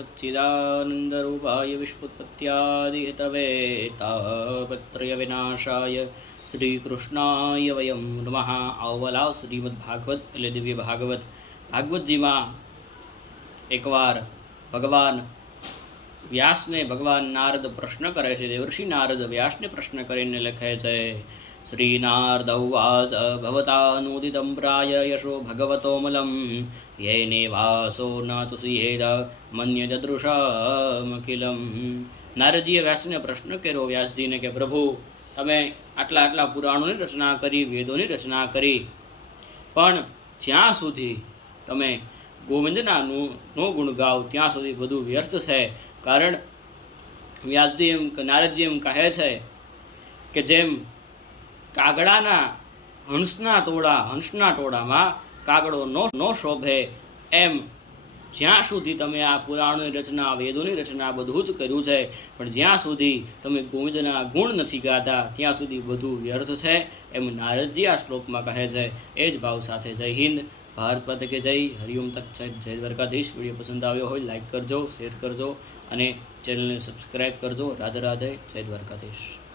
सच्चिदानन्दरूपाय विश्वोत्पत्त्यादिहेतवे तापत्रयविनाशाय श्रीकृष्णाय वयं नमः। आवलाव श्रीमद्भागवत એટલે દિવ્ય ભાગવતજીમાં એકવાર ભગવાન વ્યાસને ભગવાન નારદ પ્રશ્ન કરે છે। દેવર્ષિ નારદ વ્યાસને પ્રશ્ન કરીને લખે છે, શ્રી નારદ ઉવાચ ભવતાનુદિतं પ્રાય યશો ભગવતોમલં યેને વાસો ન તુષ્યેદ મન્યદૃશમખિલમ। નારદજીએ વ્યાસને પ્રશ્ન કર્યો વ્યાસજીને કે પ્રભુ, તમે આટલા પુરાણોની રચના કરી, વેદોની રચના કરી, પણ જ્યાં સુધી તમે ગોવિંદના નો ગુણ ગાવ ત્યાં સુધી બધું વ્યર્થ છે। કારણ વ્યાસજી નારદજી એમ કહે છે કે જેમ કાગડાના હંસના ટોળામાં કાગડો નો શોભે, એમ જ્યાં સુધી તમે આ પુરાણોની રચના, વેદોની રચના બધું જ કર્યું છે, પણ જ્યાં સુધી તમે ગોવિંદના ગુણ નથી ગાતા ત્યાં સુધી બધું વ્યર્થ છે, એમ નારદજી આ શ્લોકમાં કહે છે। એ જ ભાવ સાથે જય હિન્દ, ભારત માતા કે જય, હરિઓમ તત્સત, જય દ્વારકાધીશ। વિડીયો પસંદ આવ્યો હોય લાઈક કરજો, શેર કરજો અને ચેનલને સબસ્ક્રાઈબ કરજો। રાધે રાધે, જય દ્વારકાધીશ।